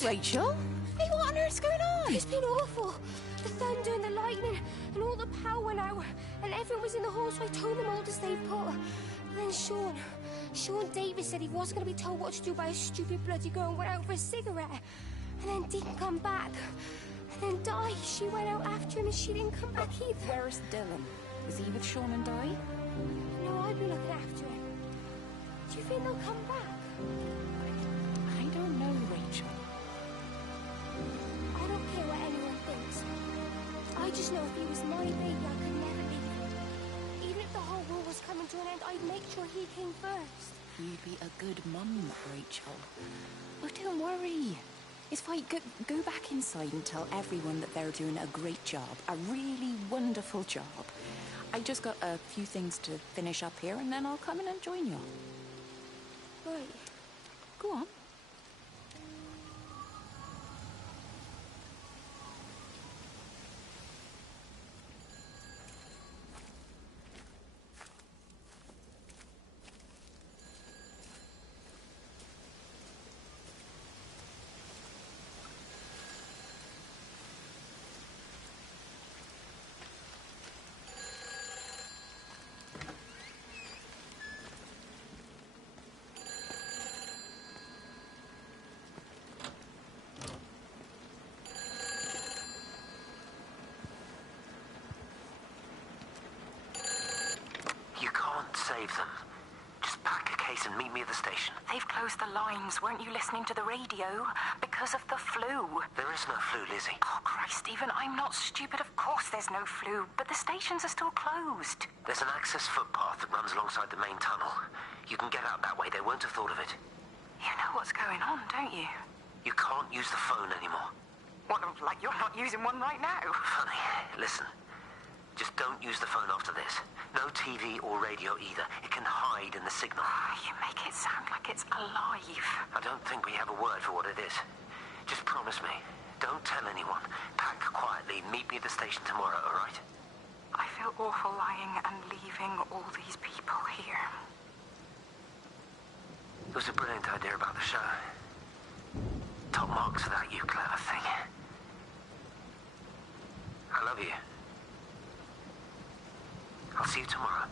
Rachel? Hey, what on earth's going on? It's been awful. The thunder and the lightning and all the power went out and everyone was in the hall, so I told them all to stay put. But then Sean Davis said he wasn't going to be told what to do by a stupid bloody girl and went out for a cigarette. And then didn't come back. And then Di, she went out after him and she didn't come back either. Where's Dylan? Was he with Sean and Di? No, I'd be looking after him. Do you think they'll come back? I don't know, Rachel. I don't care what anyone thinks. I just know if he was my baby, I could never leave him. Even if the whole world was coming to an end, I'd make sure he came first. You'd be a good mum, Rachel. Oh, don't worry. It's fine. Go back inside and tell everyone that they're doing a great job. A really wonderful job. I just got a few things to finish up here, and then I'll come in and join you. Right. Go on. Save them. Just pack a case and meet me at the station. They've closed the lines. Weren't you listening to the radio? Because of the flu. There is no flu, Lizzie. Oh, Christ, Stephen, I'm not stupid. Of course there's no flu, but the stations are still closed. There's an access footpath that runs alongside the main tunnel. You can get out that way. They won't have thought of it. You know what's going on, don't you? You can't use the phone anymore. What, like you're not using one right now? Funny. Listen. Just don't use the phone after this. No TV or radio either. It can hide in the signal. You make it sound like it's alive. I don't think we have a word for what it is. Just promise me. Don't tell anyone. Pack quietly. Meet me at the station tomorrow, all right? I feel awful lying and leaving all these people here. It was a brilliant idea about the show. Top marks for that, you clever thing. I love you. I'll see you tomorrow.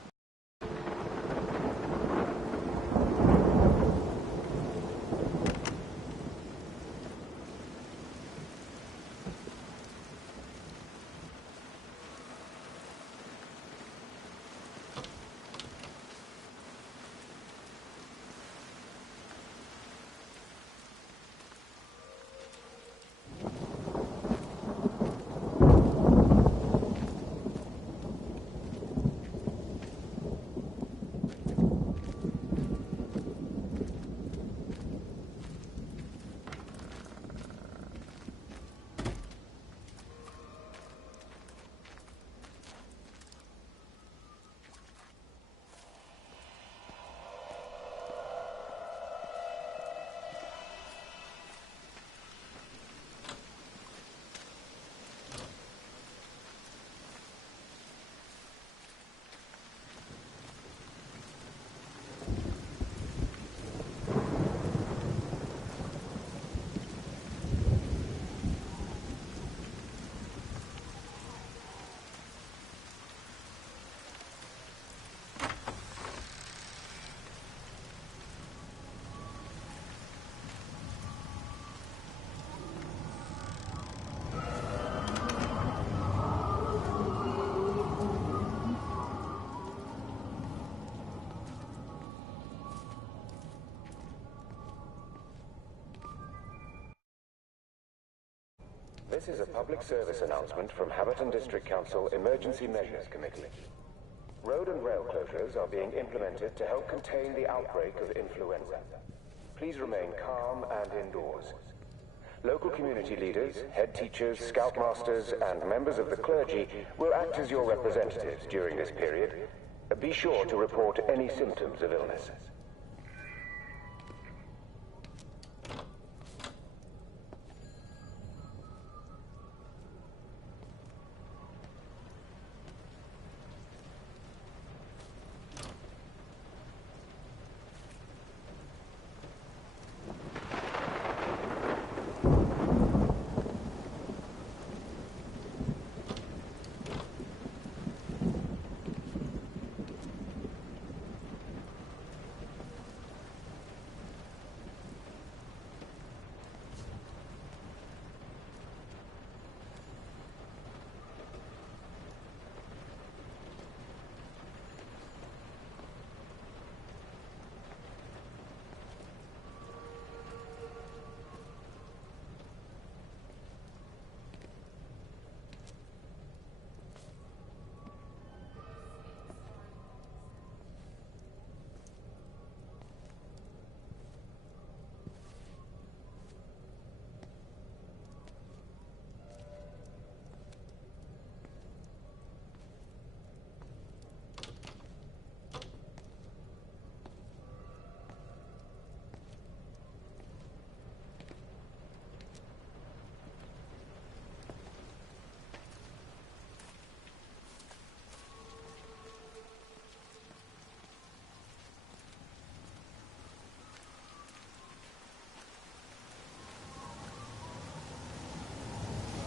This is a public service announcement from Haverton District Council Emergency Measures Committee. Road and rail closures are being implemented to help contain the outbreak of influenza. Please remain calm and indoors. Local community leaders, head teachers, scoutmasters, and members of the clergy will act as your representatives during this period. Be sure to report any symptoms of illness.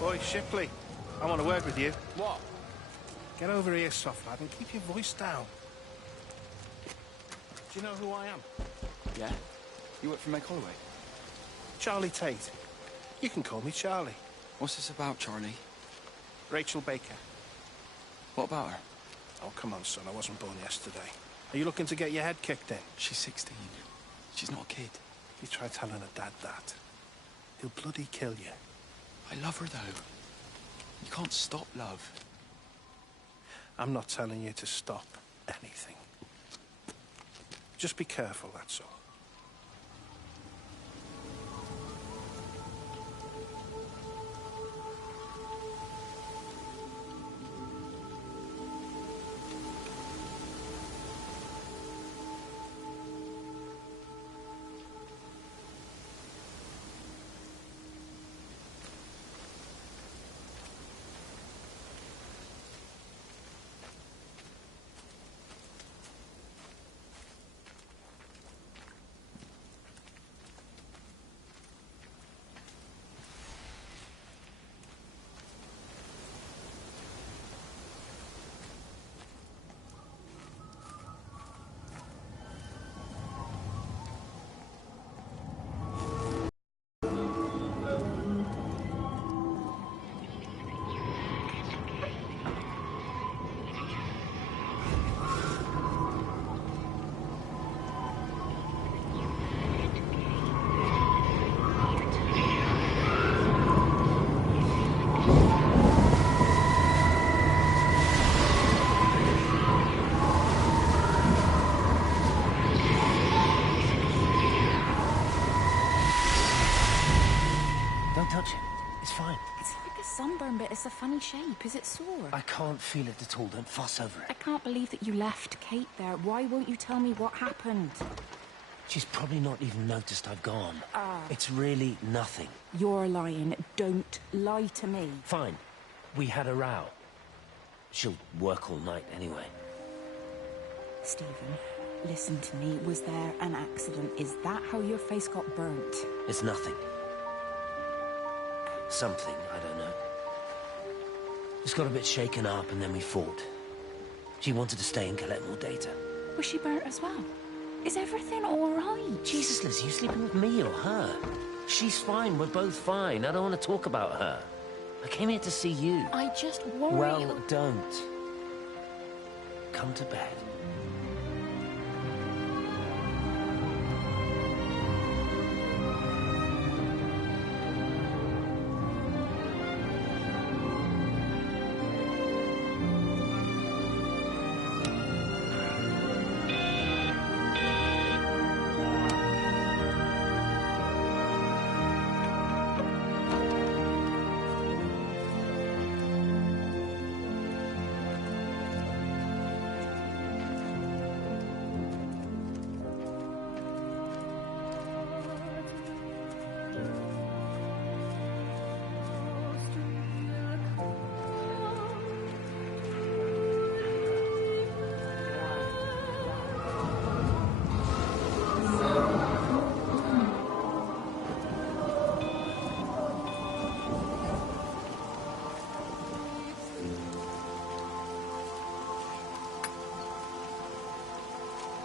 Boy, Shipley, I want to work with you. What? Get over here, soft lad, and keep your voice down. Do you know who I am? Yeah? You work for Meg Holloway? Charlie Tate. You can call me Charlie. What's this about, Charlie? Rachel Baker. What about her? Oh, come on, son. I wasn't born yesterday. Are you looking to get your head kicked in? She's 16. She's not a kid. You try telling her dad that, he'll bloody kill you. I love her, though. You can't stop love. I'm not telling you to stop anything. Just be careful, that's all. Don't touch it. It's fine. It's like a sunburn, but it's a funny shape. Is it sore? I can't feel it at all. Don't fuss over I it. can't believe that you left Kate there. Why won't you tell me what happened? She's probably not even noticed I've gone. It's really nothing. You're lying. Don't lie to me. Fine. We had a row. She'll work all night anyway. Stephen, listen to me. Was there an accident? Is that how your face got burnt? It's nothing. Something, I don't know. Just got a bit shaken up and then we fought. She wanted to stay and collect more data. Was she burnt as well? Is everything all right? Jesus, Liz, are you sleeping with me or her? She's fine, we're both fine. I don't want to talk about her. I came here to see you. I just worry... Well, don't. Come to bed.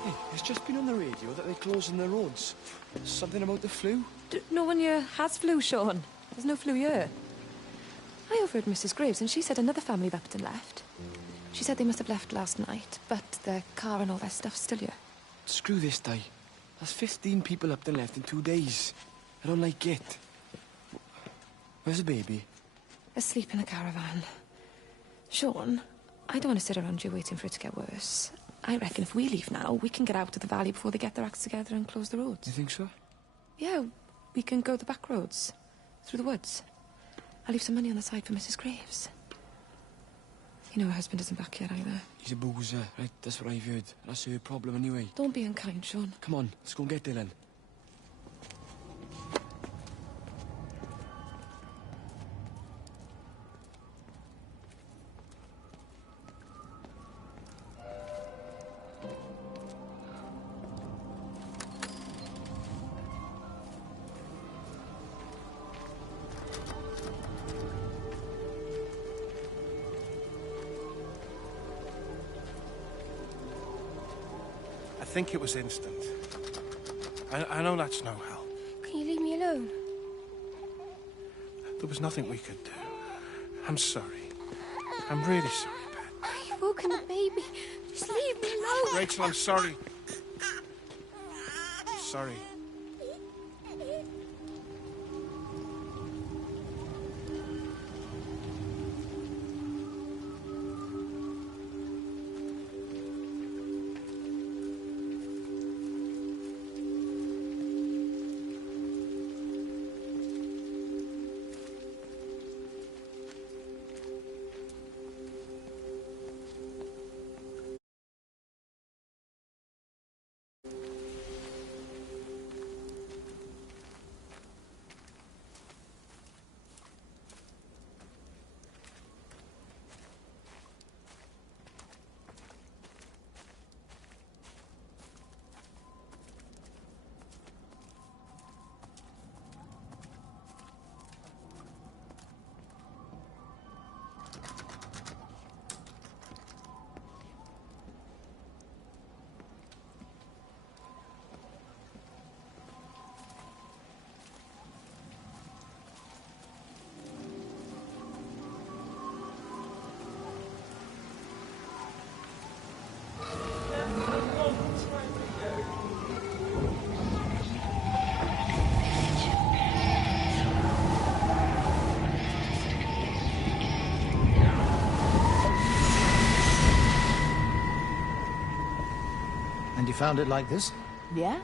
Hey, it's just been on the radio that they're closing the roads. Something about the flu? No one here has flu, Sean. There's no flu here. I overheard Mrs. Graves, and she said another family of Upton left. She said they must have left last night, but their car and all their stuff's still here. Screw this day. There's 15 people up and left in 2 days. I don't like it. Where's the baby? Asleep in the caravan. Sean, I don't want to sit around here waiting for it to get worse. I reckon if we leave now, we can get out of the valley before they get their acts together and close the roads. You think so? Yeah, we can go the back roads. Through the woods. I'll leave some money on the side for Mrs. Graves. You know her husband isn't back yet either. He's a boozer, right? That's what I've heard. That's her problem anyway. Don't be unkind, Sean. Come on, let's go and get Dylan. think it was instant. I know that's no help. Can you leave me alone? There was nothing we could do. I'm sorry. I'm really sorry, Pet. You've woken the baby. Just leave me alone. Rachel, I'm sorry. Sorry. You found it like this? Yeah.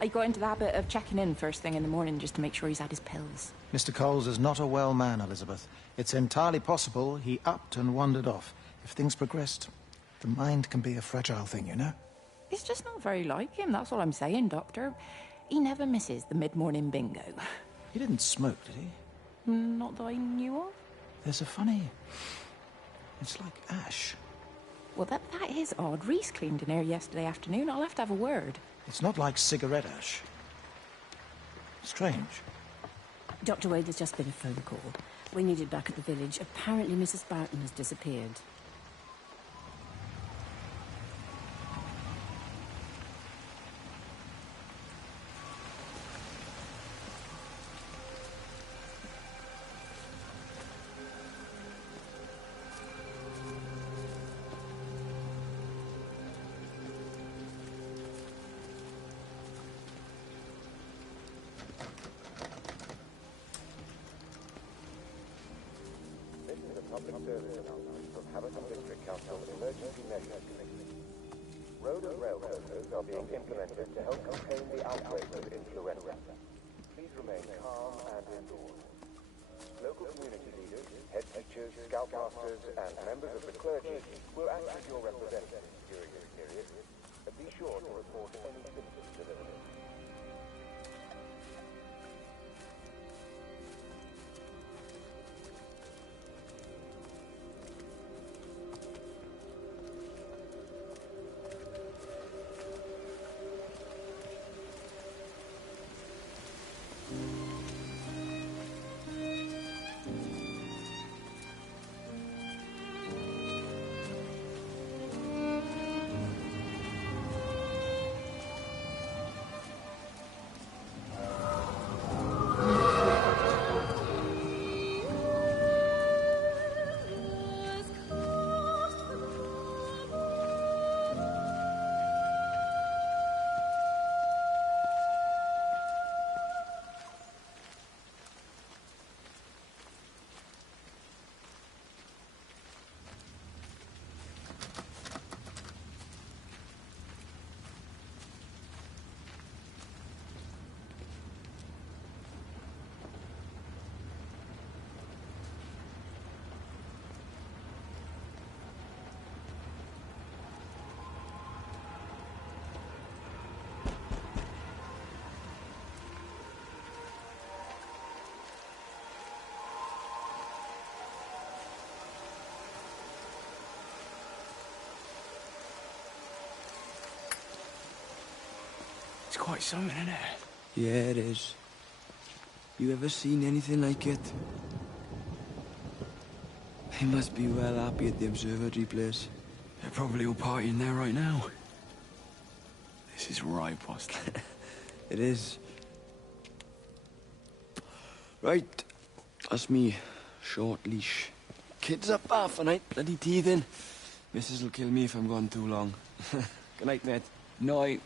I got into the habit of checking in first thing in the morning just to make sure he's had his pills. Mr. Coles is not a well man, Elizabeth. It's entirely possible he upped and wandered off. If things progressed, the mind can be a fragile thing, you know? It's just not very like him, that's all I'm saying, Doctor. He never misses the mid-morning bingo. He didn't smoke, did he? Not that I knew of. There's a funny... It's like ash. Well, that is odd. Reese cleaned in here yesterday afternoon. I'll have to have a word. It's not like cigarette ash. Strange. Dr. Wade, there's just been a phone call. We need it back at the village. Apparently Mrs. Barton has disappeared. Public service announcement from Haverton District Council Emergency Measures Committee. Road and rail closures are being implemented to help contain the outbreak of influenza. Please remain calm and indoors. Local community leaders, head teachers, scoutmasters, and members of the clergy will act as your representatives during this period. Be sure to report any symptoms of illness. It's quite something, isn't it? Yeah, it is. You ever seen anything like it? They must be well happy at the observatory place. They're probably all partying there right now. This is right, boss. It is. Right. That's me. Short leash. Kids up half a night, bloody teething. Missus will kill me if I'm gone too long. Good night, mate. Night.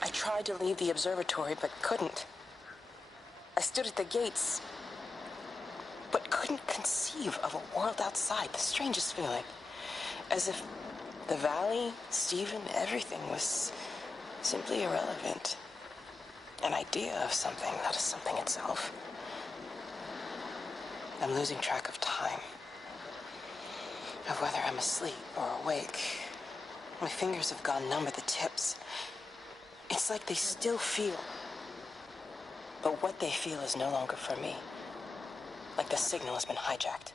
I tried to leave the observatory, but couldn't. I stood at the gates, but couldn't conceive of a world outside. The strangest feeling. As if the valley, Stephen, everything was simply irrelevant. An idea of something, not as something itself. I'm losing track of time. Of whether I'm asleep or awake. My fingers have gone numb at the tips. It's like they still feel. But what they feel is no longer for me. Like the signal has been hijacked.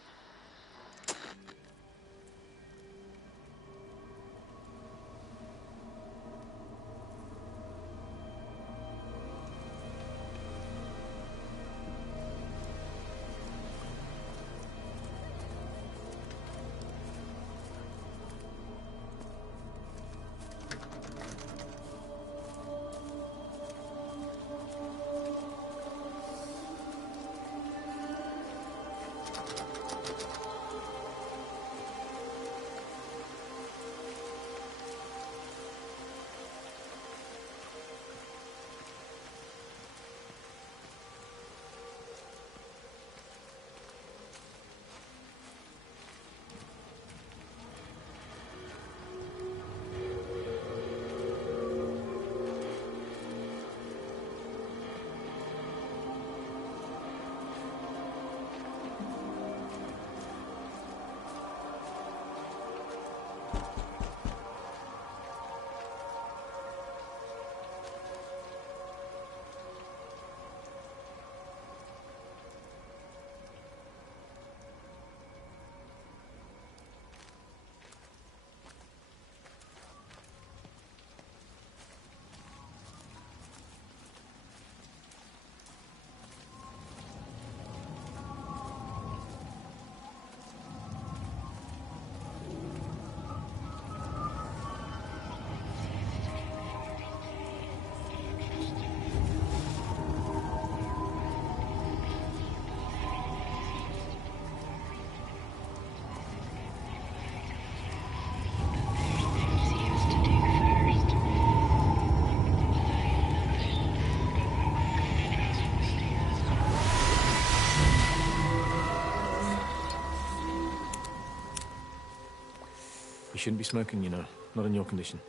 You shouldn't be smoking, you know. Not in your condition.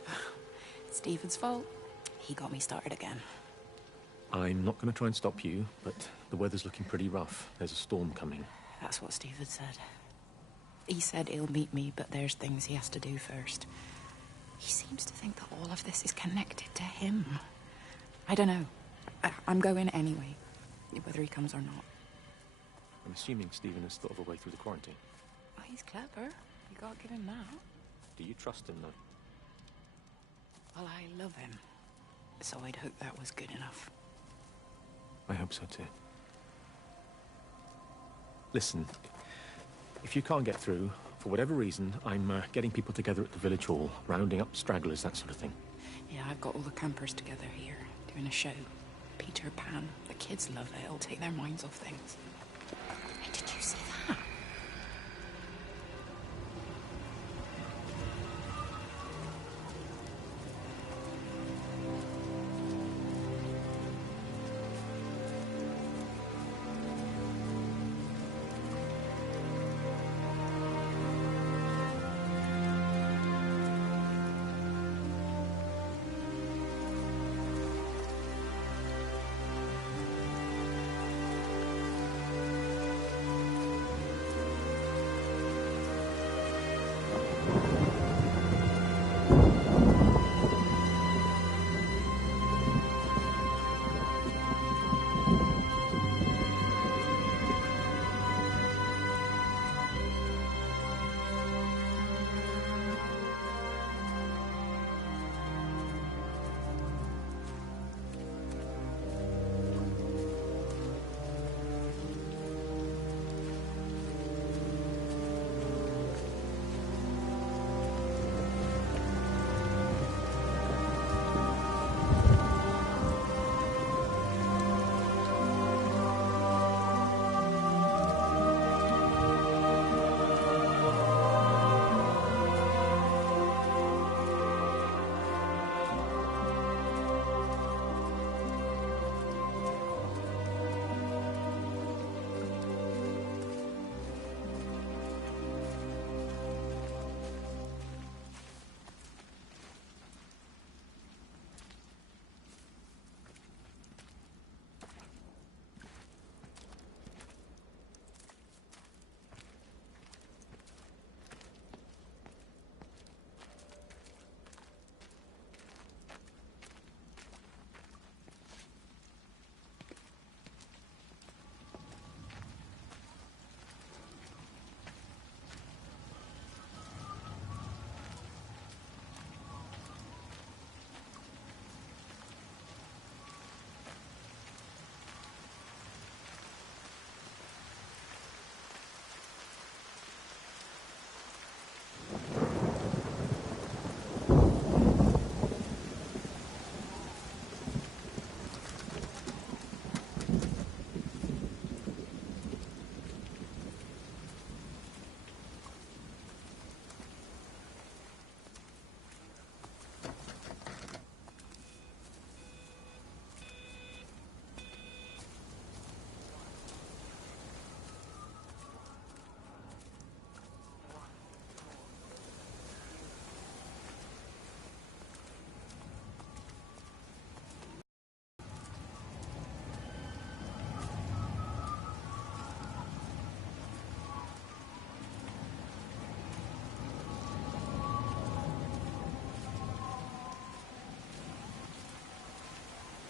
It's Stephen's fault. He got me started again. I'm not going to try and stop you, but the weather's looking pretty rough. There's a storm coming. That's what Stephen said. He said he'll meet me, but there's things he has to do first. He seems to think that all of this is connected to him. I don't know. I'm going anyway, whether he comes or not. I'm assuming Stephen has thought of a way through the quarantine. Well, he's clever. You gotta give him that. Do you trust him, though? Well, I love him. So I'd hope that was good enough. I hope so, too. Listen, if you can't get through, for whatever reason, I'm getting people together at the village hall, rounding up stragglers, that sort of thing. Yeah, I've got all the campers together here, doing a show. Peter Pan. The kids love it. It'll take their minds off things. Hey, did you see that?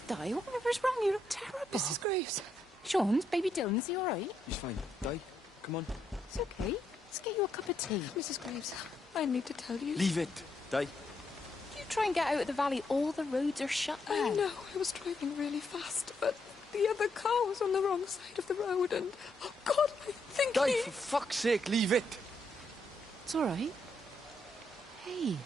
Di, whatever's wrong? You look terrible. Mrs. Graves. Sean's, baby Dylan, is he all right? He's fine. Di, come on. It's okay. Let's get you a cup of tea. Mrs. Graves, I need to tell you. Leave it, Di. You try and get out of the valley. All the roads are shut now. I know. I was driving really fast, but the other car was on the wrong side of the road, and oh God, I think Di, for fuck's sake, leave it. It's all right. Hey,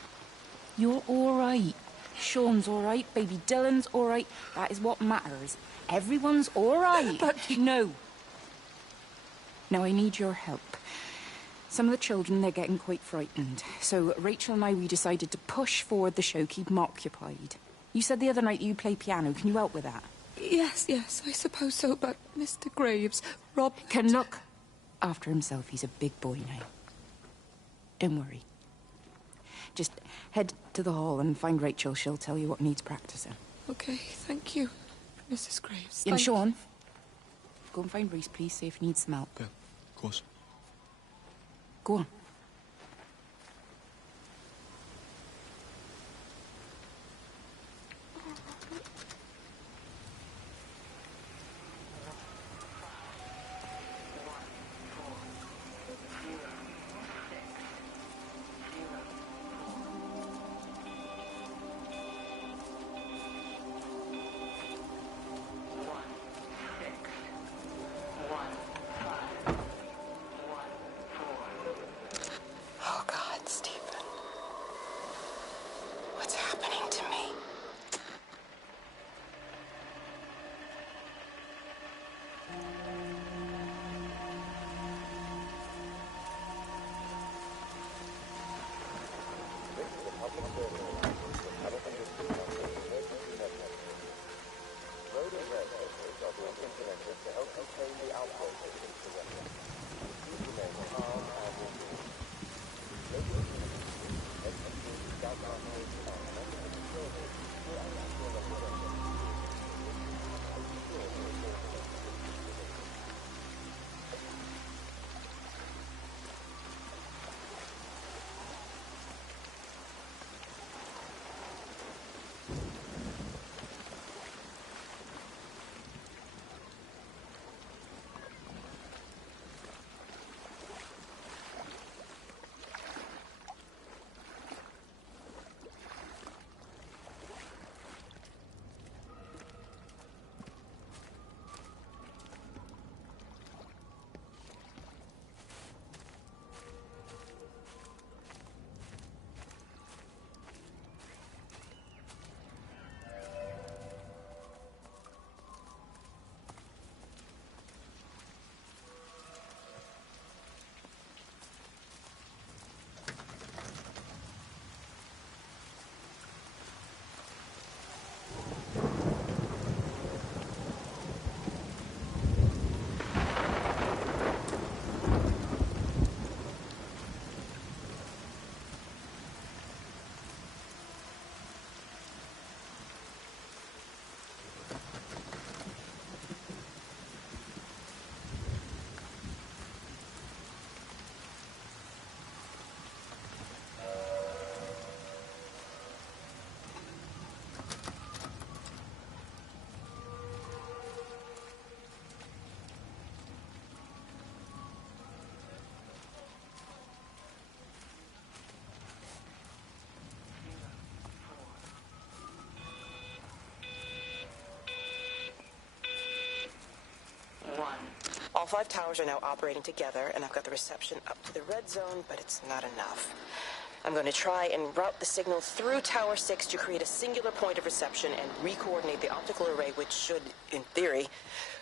you're all right. Sean's all right. Baby Dylan's all right. That is what matters. Everyone's all right. But no. Now I need your help. Some of the children, they're getting quite frightened. So Rachel and I, we decided to push forward the show, keep them occupied. You said the other night you play piano. Can you help with that? Yes, I suppose so, but Mr. Graves, Rob... can look after himself. He's a big boy now. Don't worry. Just head to the hall and find Rachel. She'll tell you what needs practicing. Okay, thank you, Mrs. Graves. And Sean, go and find Reese, please, see if he needs some help. Yeah, of course. Go on. Oh, God, Stephen. What's happening to me? Road and rail closures are being implemented to help contain the outbreak of influenza. Please remain calm and resilient. Local execute scout masters and members of the service will act your representative. All 5 towers are now operating together, and I've got the reception up to the red zone, but it's not enough. I'm going to try and route the signal through Tower 6 to create a singular point of reception and re-coordinate the optical array, which should, in theory,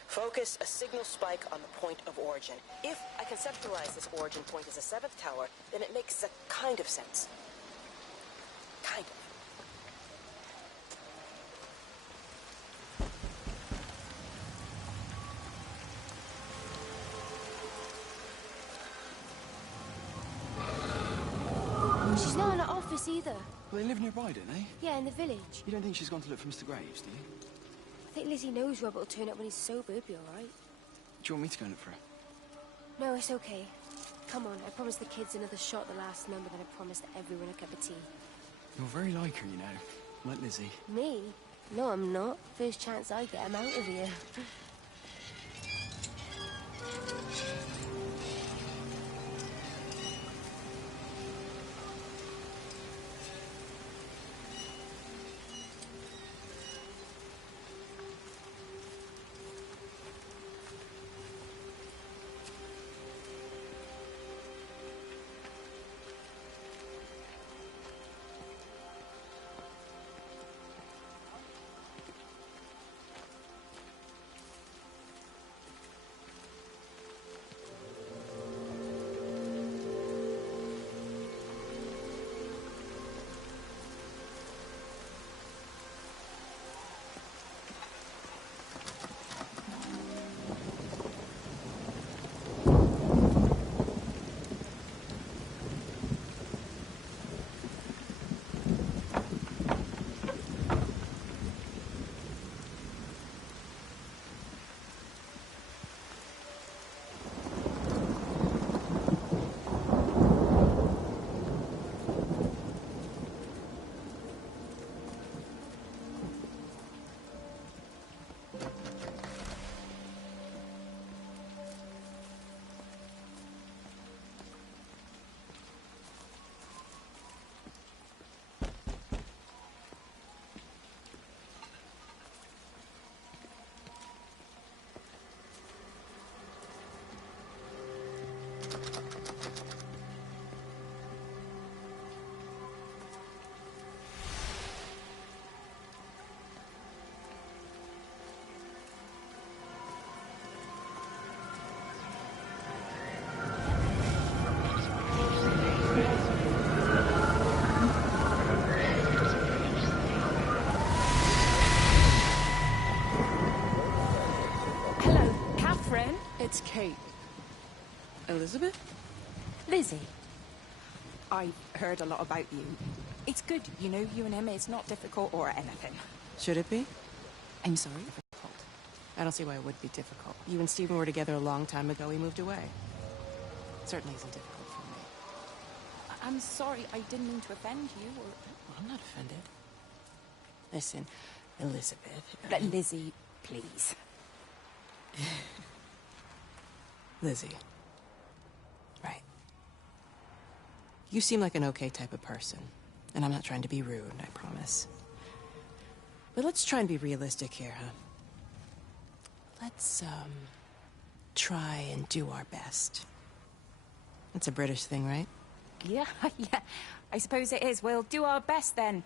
focus a signal spike on the point of origin. If I conceptualize this origin point as a 7th tower, then it makes a kind of sense. Kind of. She's not in her office either. Well, they live nearby, don't they? Yeah, in the village. You don't think she's gone to look for Mr. Graves, do you? I think Lizzie knows Robert will turn up when he's sober. He'll be all right. Do you want me to go and look for her? No, it's okay. Come on, I promised the kids another shot at the last number, then I promised everyone a cup of tea. You're very like her, you know. Like Lizzie. Me? No, I'm not. First chance I get, I'm out of here. Hey, Elizabeth? Lizzie. I've heard a lot about you. It's good, you know, you and him. It's not difficult or anything. Should it be? I'm sorry? Difficult. I don't see why it would be difficult. You and Stephen were together a long time ago. He moved away. It certainly isn't difficult for me. I'm sorry, I didn't mean to offend you or... I'm not offended. Listen, Elizabeth... Lizzie, please. Lizzie. Right. You seem like an okay type of person. And I'm not trying to be rude, I promise. But let's try and be realistic here, huh? Let's, try and do our best. That's a British thing, right? Yeah, yeah. I suppose it is. We'll do our best then.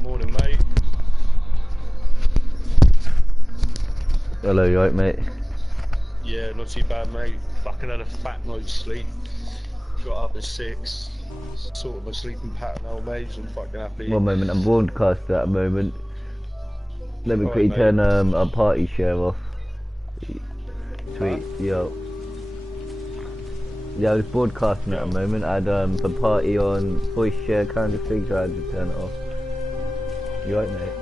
Morning, mate. Hello, you right, mate? Yeah, not too bad, mate. Fucking had a fat night's sleep. Got up at 6. Sorted my sleeping pattern, old mate. So I'm fucking happy. One moment, I'm broadcasting at a moment. Let me All quickly right, turn our party share off. Sweet, yo. Yeah, I was broadcasting at a moment. I had the party on voice share kind of thing, so I had to turn it off. You right, mate?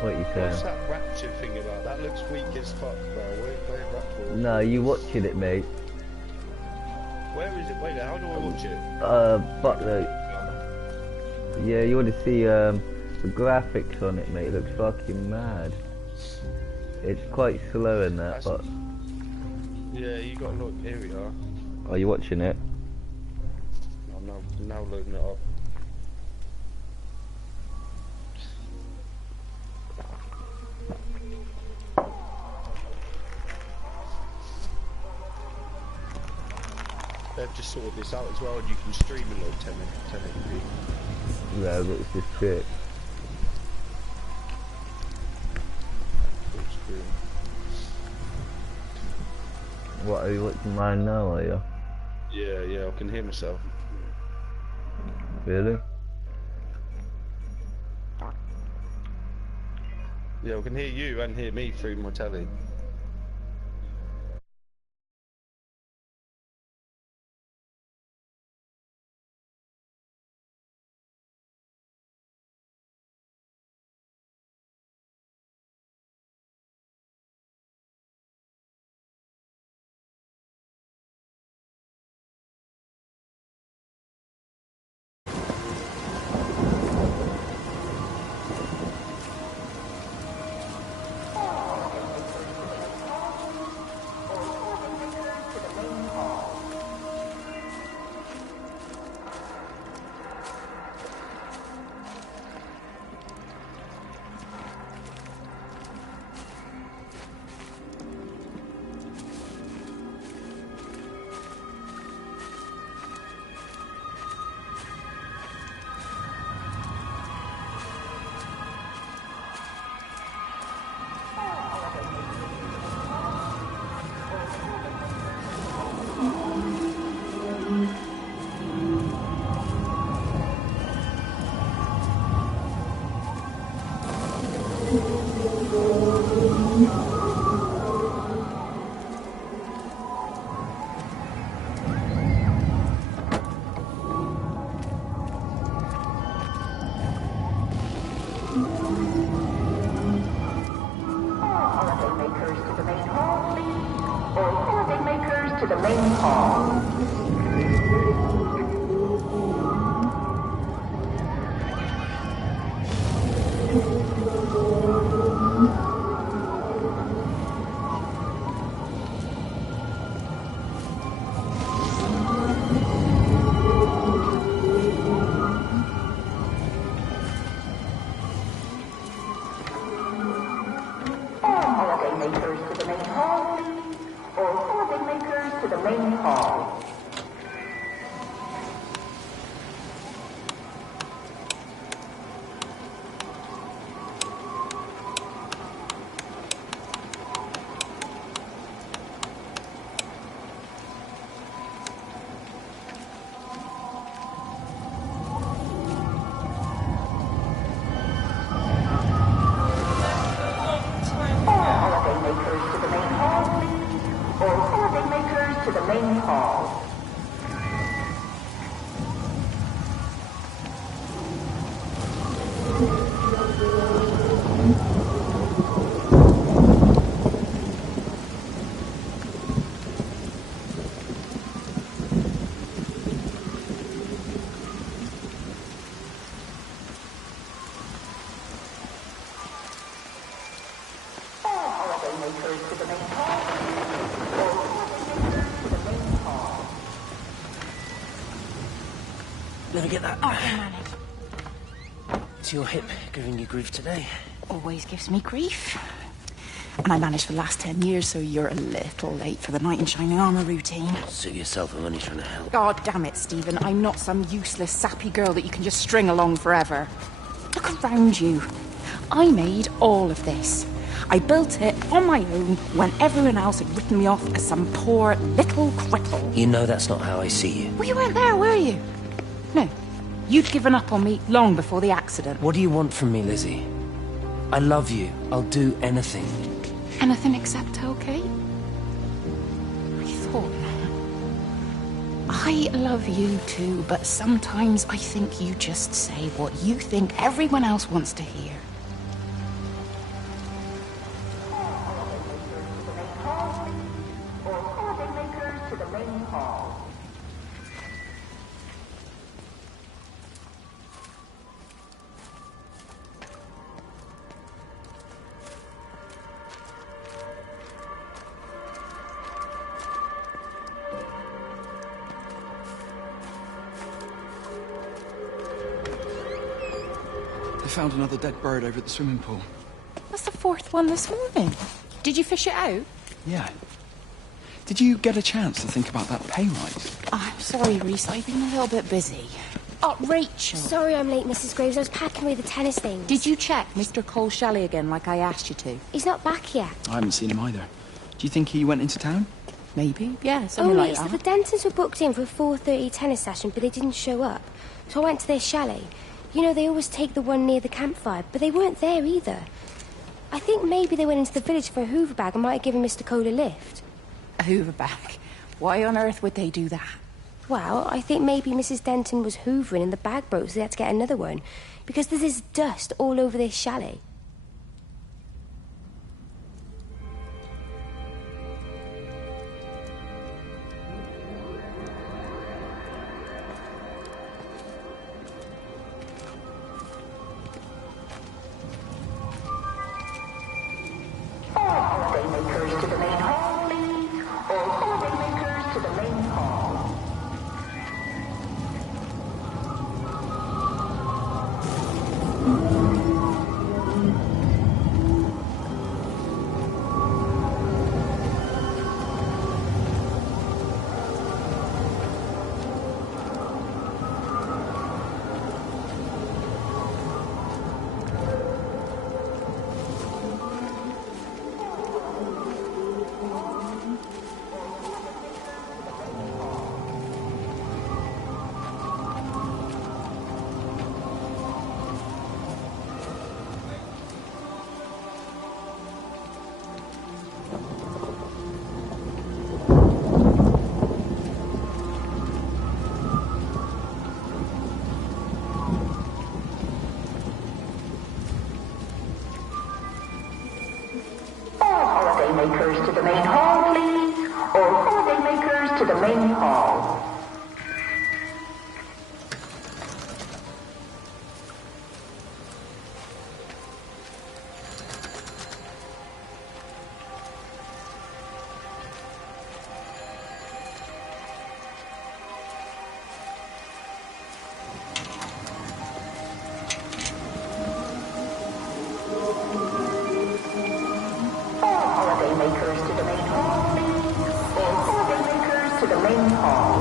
What you saying? What's that Rapture thing about? That looks weak as fuck, bro. Where Rapture? No, you watching it, mate. Where is it? Wait, how do I watch it? Fuck no. Yeah, you want to see the graphics on it, mate. It looks fucking mad. It's quite slow in that, but... Yeah, you got to look. Here we are. Are you watching it? I'm now loading it up. They've just sorted this out as well, and you can stream in like 1080p. Yeah, looks just shit. What, are you watching mine now, are you? Yeah, I can hear myself. Really? Yeah, I can hear you and hear me through my telly. Let me get that. Oh, I managed. Is your hip giving you grief today? Always gives me grief. And I managed for the last 10 years, so you're a little late for the knight in shining armour routine. Suit yourself, I'm only trying to help. God damn it, Stephen. I'm not some useless, sappy girl that you can just string along forever. Look around you. I made all of this. I built it on my own when everyone else had written me off as some poor little cripple. You know that's not how I see you. Well, you weren't there, were you? No. You'd given up on me long before the accident. What do you want from me, Lizzie? I love you. I'll do anything. Anything except okay? I thought... I love you too, but sometimes I think you just say what you think everyone else wants to hear. They found another dead bird over at the swimming pool. That's the fourth one this morning. Did you fish it out? Yeah. Did you get a chance to think about that pay rise? Oh, I'm sorry, Reese. I've been a little bit busy. Oh, Rachel. Sorry I'm late, Mrs. Graves. I was packing away the tennis things. Did you check Mr. Cole Shelley again like I asked you to? He's not back yet. I haven't seen him either. Do you think he went into town? Maybe, yeah, something like that. The Dentons were booked in for a 4:30 tennis session, but they didn't show up. So I went to their chalet. You know, they always take the one near the campfire, but they weren't there either. I think maybe they went into the village for a Hoover bag and might have given Mr. Cole a lift. A Hoover bag? Why on earth would they do that? Well, I think maybe Mrs. Denton was hoovering and the bag broke, so they had to get another one. Because there's this dust all over this chalet. Holidaymakers to the main hall, please. All holidaymakers to the main hall. Holidaymakers to the main hall, please. All holidaymakers to the main hall.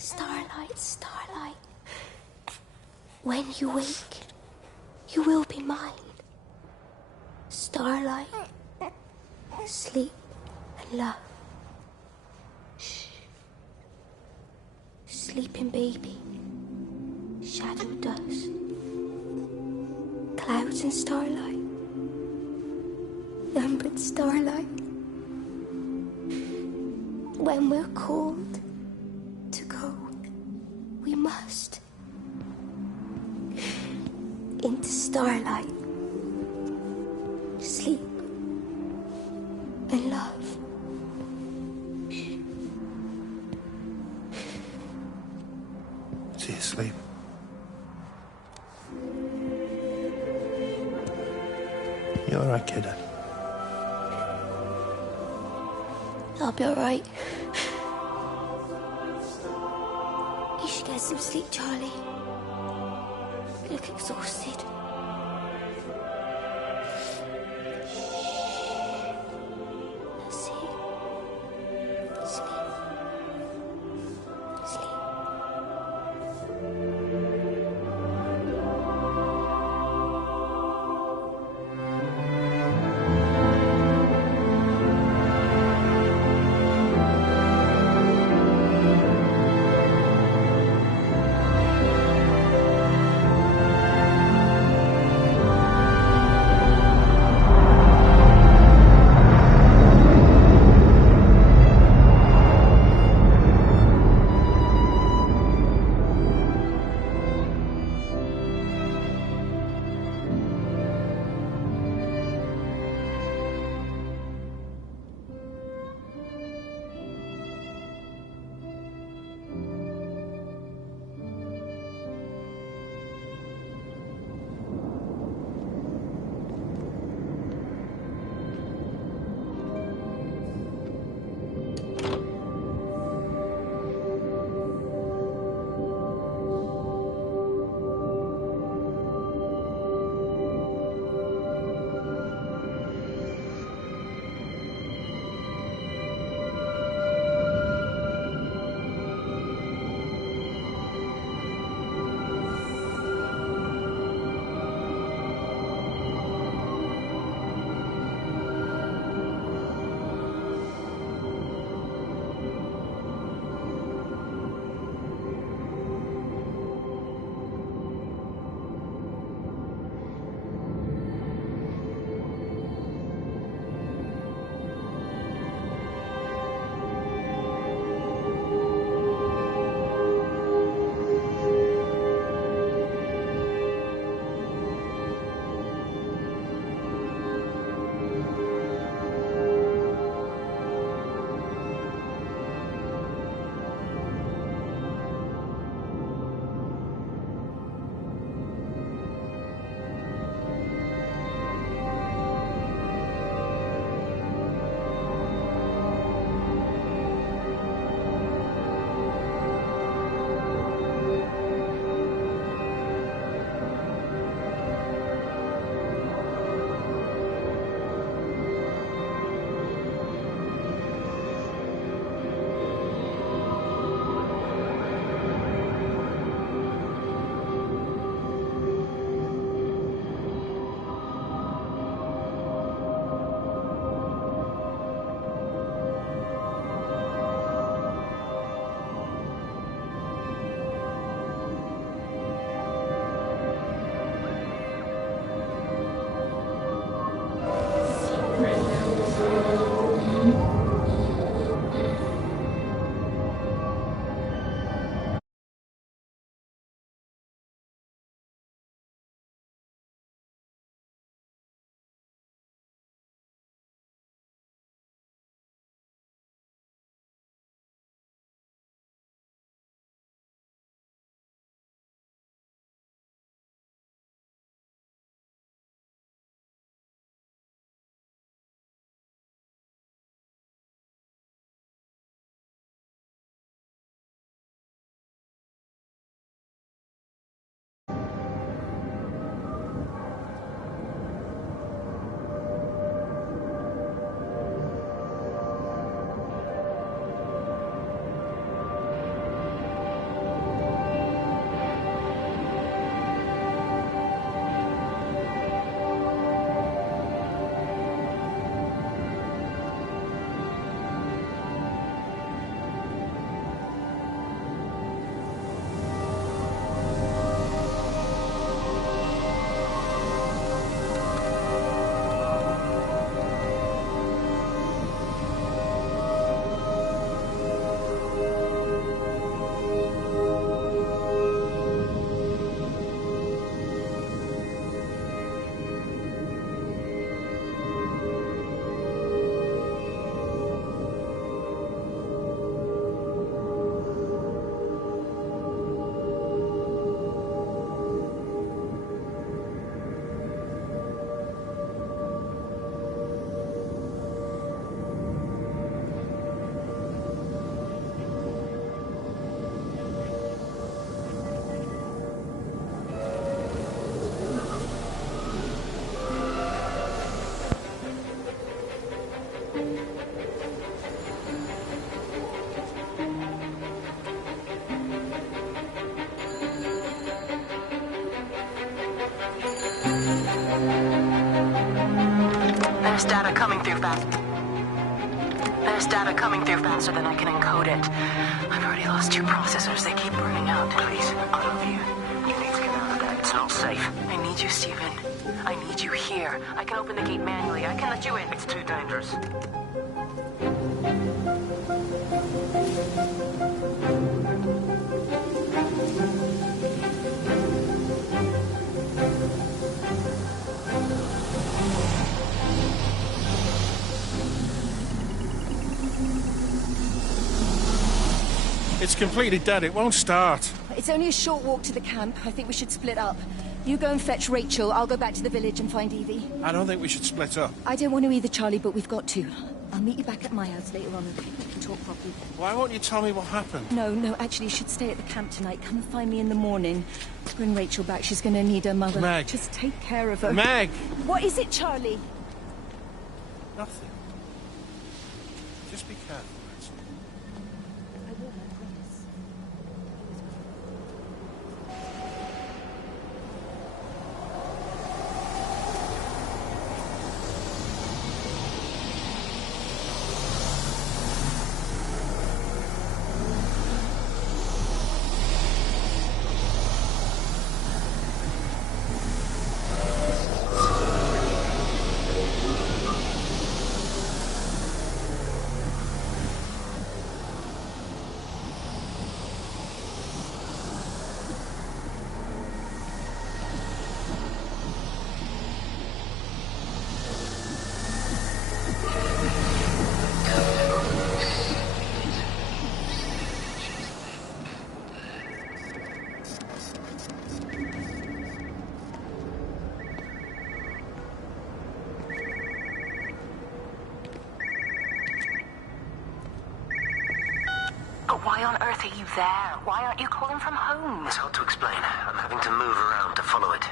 Starlight, Starlight. When you wake, you will be mine. Starlight, sleep and love. Shh. Sleeping baby, shadow dust. Clouds and starlight, numbered starlight. When we're called to go, we must into starlight, sleep and love. See you sleep. You all right, kiddo? I'll be all right. You should get some sleep, Charlie. You look exhausted. That's it. Sleep. Sleep. There's data coming through fast. There's data coming through faster than I can encode it. I've already lost 2 processors. They keep burning out. Please, I love you. You need to get out of there. It's not safe. I need you, Stephen. I need you here. I can open the gate manually. I can let you in. It's too dangerous. It's completely dead. It won't start. It's only a short walk to the camp. I think we should split up. You go and fetch Rachel. I'll go back to the village and find Evie. I don't think we should split up. I don't want to either, Charlie, but we've got to. I'll meet you back at my house later on and we can talk properly. Why won't you tell me what happened? No, actually, you should stay at the camp tonight. Come and find me in the morning. Bring Rachel back. She's going to need her mother. Meg. Just take care of her. Meg! What is it, Charlie? Nothing. Just be careful. I will, I promise. Why on earth are you there? Why aren't you calling from home? It's hard to explain. I'm having to move around to follow it.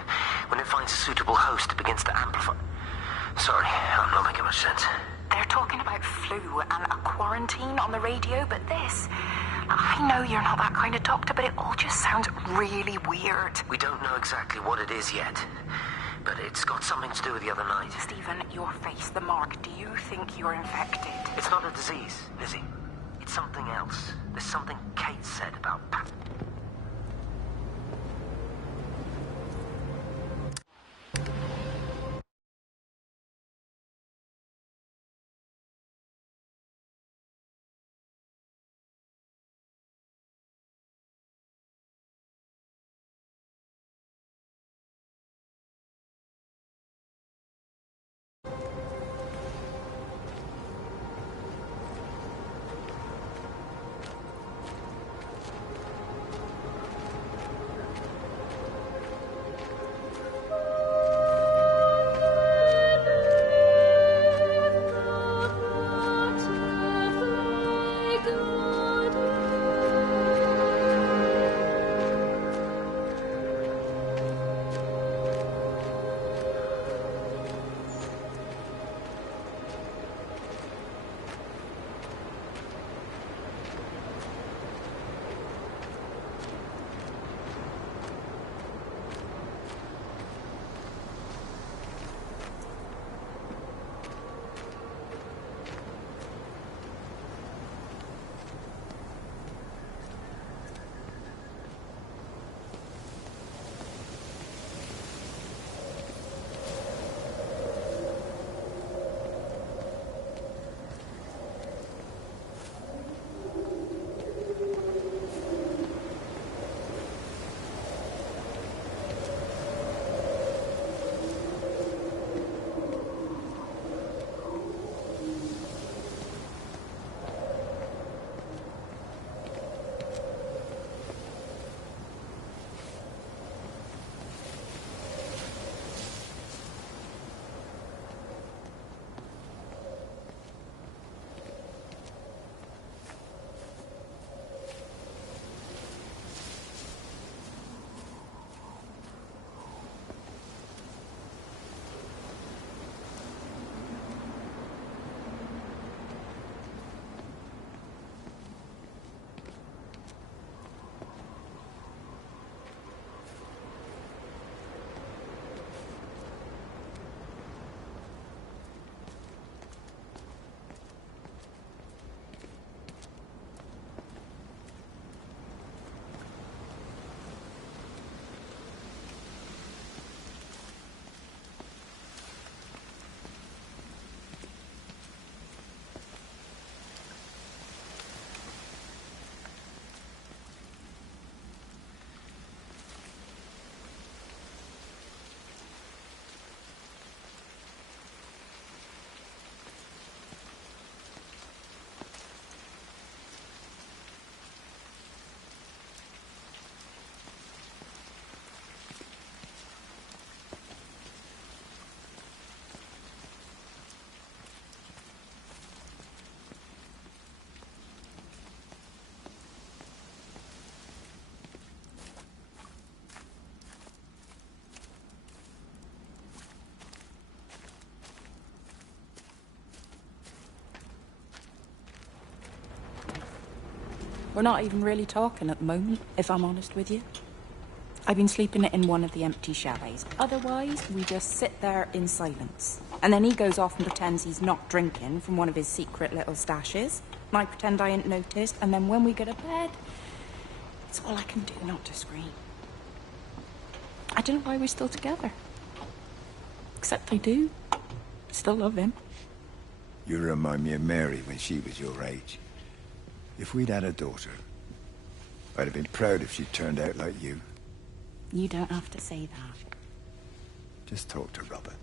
When it finds a suitable host, it begins to amplify. Sorry, I'm not making much sense. They're talking about flu and a quarantine on the radio, but this... I know you're not that kind of doctor, but it all just sounds really weird. We don't know exactly what it is yet, but it's got something to do with the other night. Stephen, your face, the mark, do you think you're infected? It's not a disease, Lizzie. It's something else. There's something Kate said about Pat. We're not even really talking at the moment, if I'm honest with you. I've been sleeping in one of the empty chalets. Otherwise, we just sit there in silence. And then he goes off and pretends he's not drinking from one of his secret little stashes. And I pretend I ain't noticed. And then when we go to bed, it's all I can do not to scream. I don't know why we're still together. Except I do. Still love him. You remind me of Mary when she was your age. If we'd had a daughter, I'd have been proud if she turned out like you. You don't have to say that. Just talk to Robert.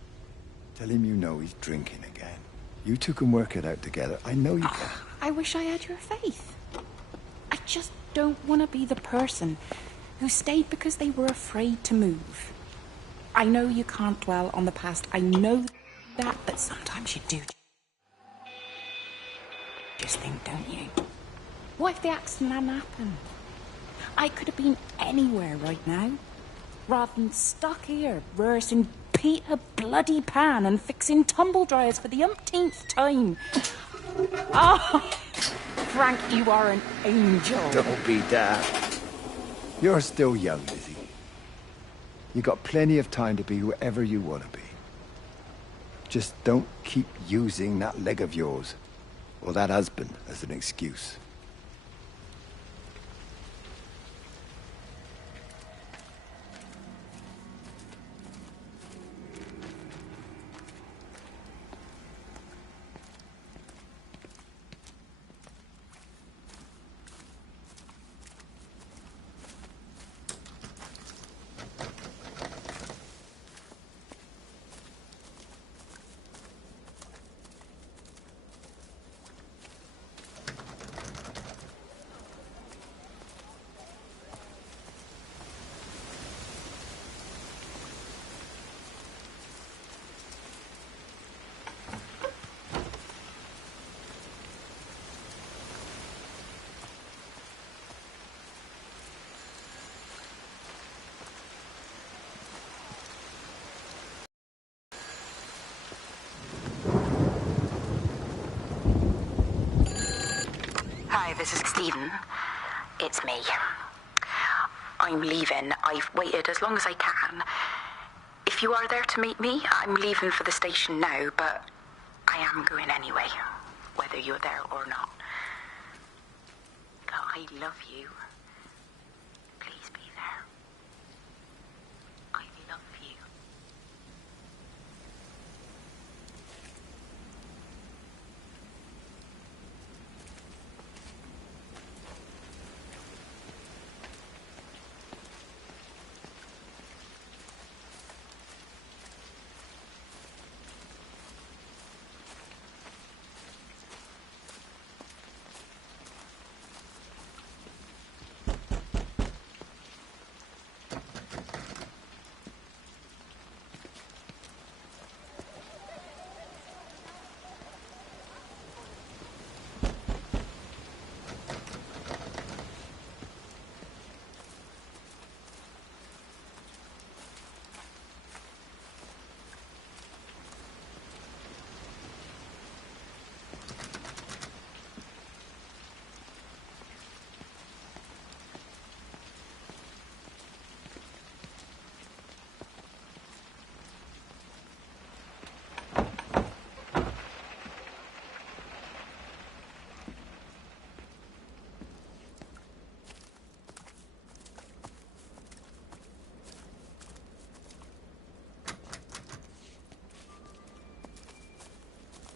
Tell him you know he's drinking again. You two can work it out together. I know you can. I wish I had your faith. I just don't want to be the person who stayed because they were afraid to move. I know you can't dwell on the past. I know that, but sometimes you do. Just think, don't you? What if the accident hadn't happened? I could have been anywhere right now, rather than stuck here, rehearsing Peter Bloody Pan and fixing tumble dryers for the umpteenth time. Oh, Frank, you are an angel. Don't be daft. You're still young, Lizzie. You got plenty of time to be whoever you want to be. Just don't keep using that leg of yours, or that husband, as an excuse. Hi, this is Stephen. It's me. I'm leaving. I've waited as long as I can. If you are there to meet me, I'm leaving for the station now, but I am going anyway, whether you're there or not. I love you. Please be there. I love you.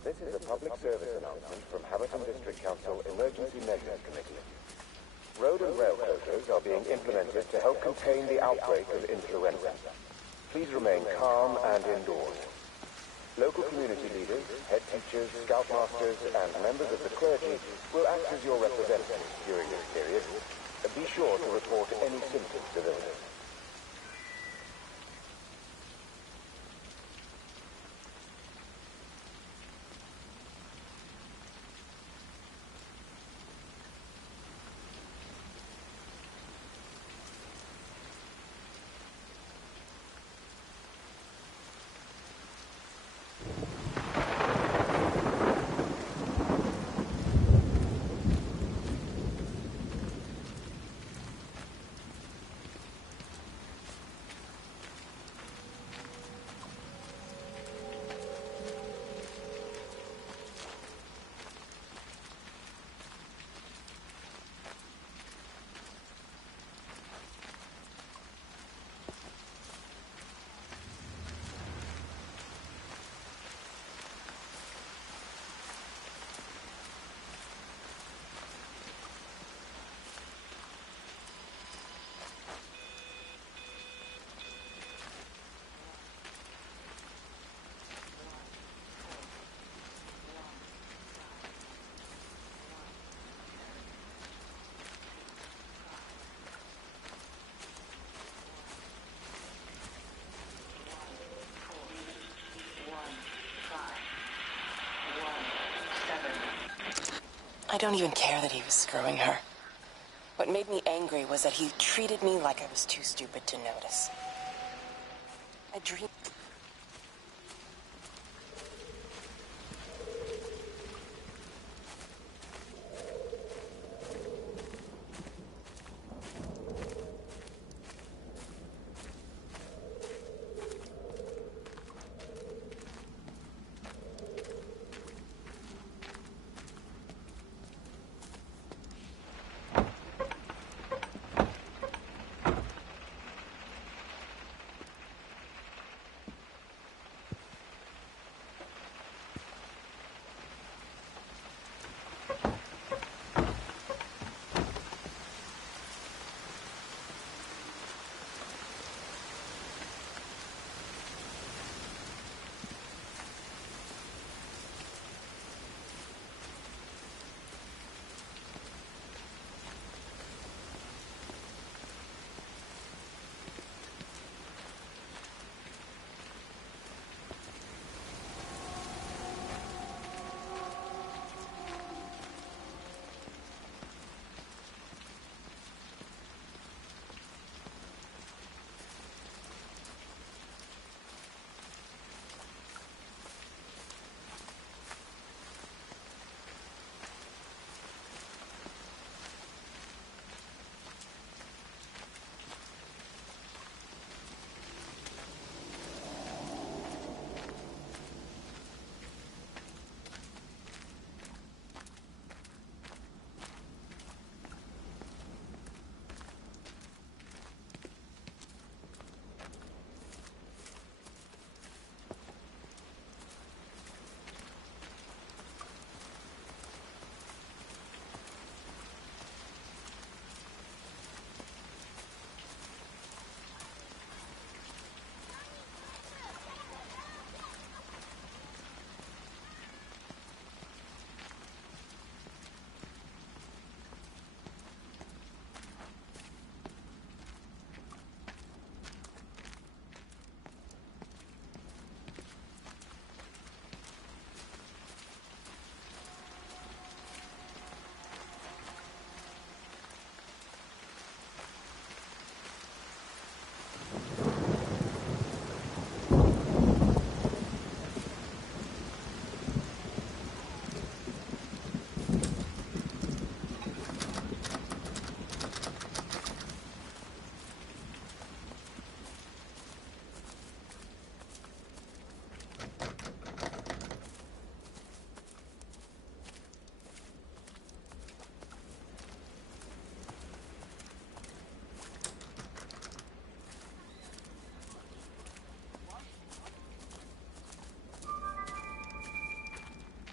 This is a public service announcement from Haverton District Council Emergency Measures Committee. Road and rail closures are being implemented to help contain the outbreak of influenza. Please remain calm and indoors. Local community leaders, head teachers, scoutmasters, and members of the clergy will act as your representatives during this period. Be sure to report any symptoms of illness. don't even care that he was screwing her. What made me angry was that he treated me like I was too stupid to notice. I dreamed...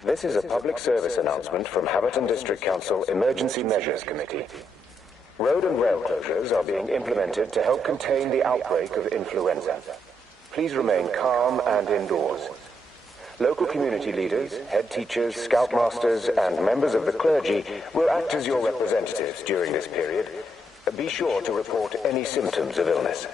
This is a public service announcement from Haverton District Council Emergency Measures Committee. Road and rail closures are being implemented to help contain the outbreak of influenza. Please remain calm and indoors. Local community leaders, head teachers, scoutmasters, and members of the clergy will act as your representatives during this period. Be sure to report any symptoms of illness.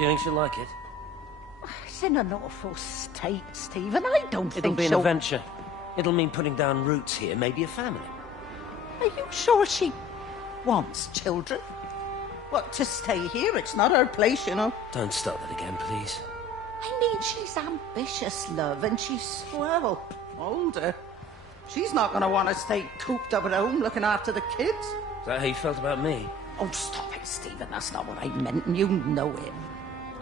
Do you think she'll like it? It's in an awful state, Stephen. I don't It'll think be an she'll... adventure. It'll mean putting down roots here, maybe a family. Are you sure she wants children? What, to stay here? It's not her place, you know. Don't start that again, please. I mean, she's ambitious, love, and she's, well, older. She's not going to want to stay cooped up at home looking after the kids. Is that how you felt about me? Oh, stop it, Stephen. That's not what I meant, and you know it.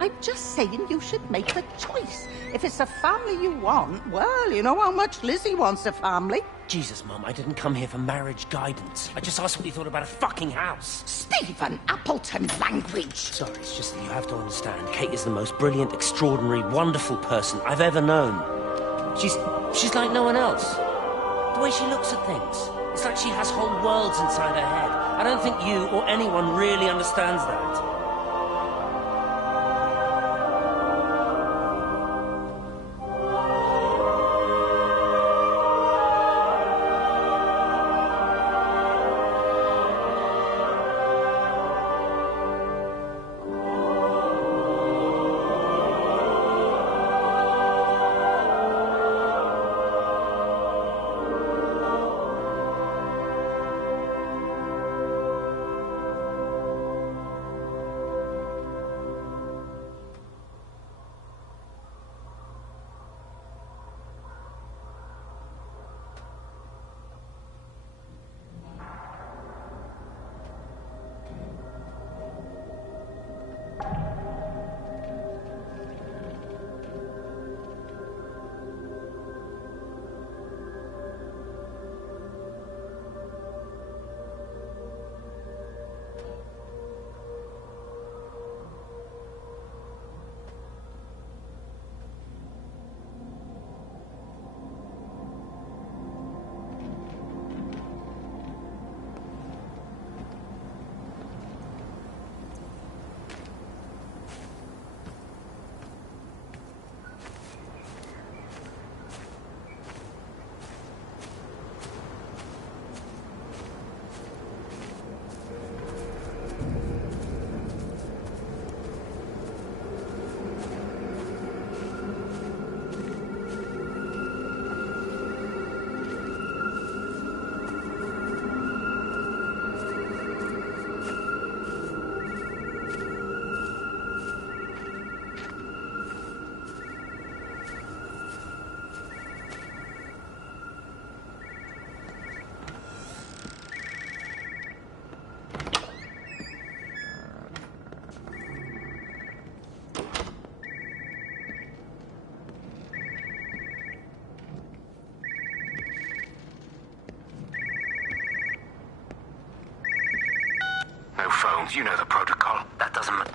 I'm just saying you should make a choice. If it's a family you want, well, you know how much Lizzie wants a family. Jesus, Mum, I didn't come here for marriage guidance. I just asked what you thought about a fucking house. Stephen, Appleton language. Sorry, it's just that you have to understand. Kate is the most brilliant, extraordinary, wonderful person I've ever known. She's like no one else. The way she looks at things. It's like she has whole worlds inside her head. I don't think you or anyone really understands that. No phones, you know the protocol. That doesn't...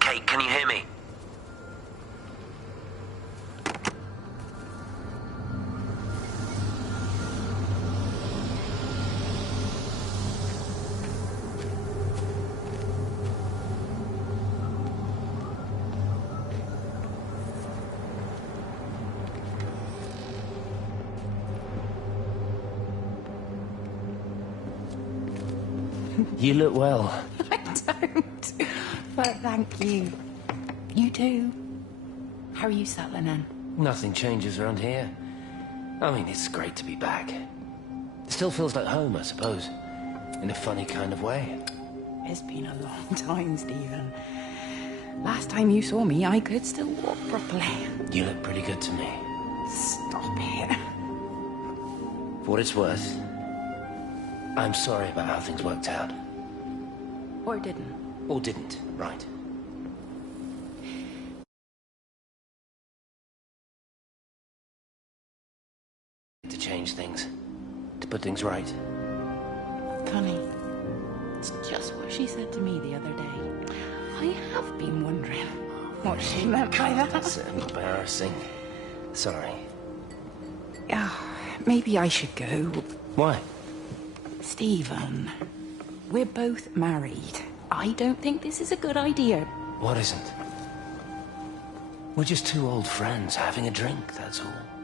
Kate, can you hear me? You look well. I don't. But thank you. You do. How are you settling in? Nothing changes around here. I mean, it's great to be back. It still feels like home, I suppose. In a funny kind of way. It's been a long time, Stephen. Last time you saw me, I could still walk properly. You look pretty good to me. Stop it. For what it's worth, I'm sorry about how things worked out. Or didn't. Or didn't, right. To change things. To put things right. Funny. It's just what she said to me the other day. I have been wondering what she meant by that. That's embarrassing. Sorry. Maybe I should go. Why? Stephen, we're both married. I don't think this is a good idea. What isn't? We're just two old friends having a drink, that's all.